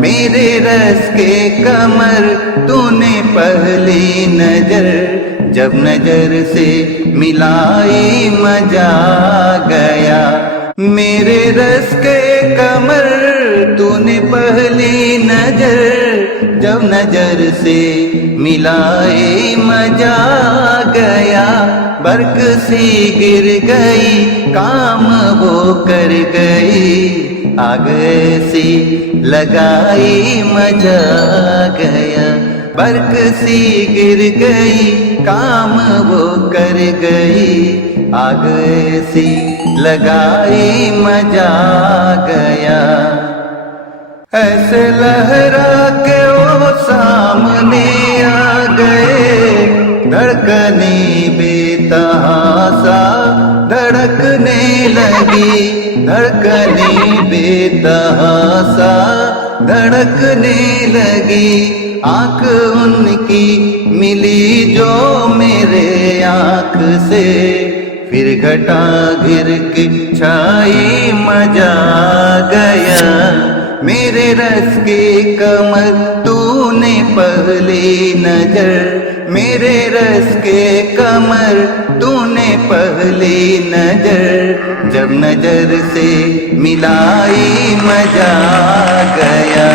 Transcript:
मेरे रस के कमर तूने पहली नजर जब नजर से मिलाई मजा गया। मेरे रस के कमर तूने पहली नजर जब नजर से मिलाई मजा गया। बरक सी गिर गई काम वो कर गई, आग ऐसी लगाई मजा गया। बरक सी गिर गई काम वो कर गई, आग ऐसी लगाई मजा गया। ऐसे लहरा के वो सामने आ गए, धड़कने बेतहासा धड़कने लगी, धड़कने बेतहासा धड़कने लगी। आंख उनकी मिली जो मेरे आंख से, फिर घटा घिर के छाई मजा गया। मेरे रस के कमर तूने पहली नजर, मेरे रस के कमर तूने पहली नजर जब नजर से मिलाई मजा गया।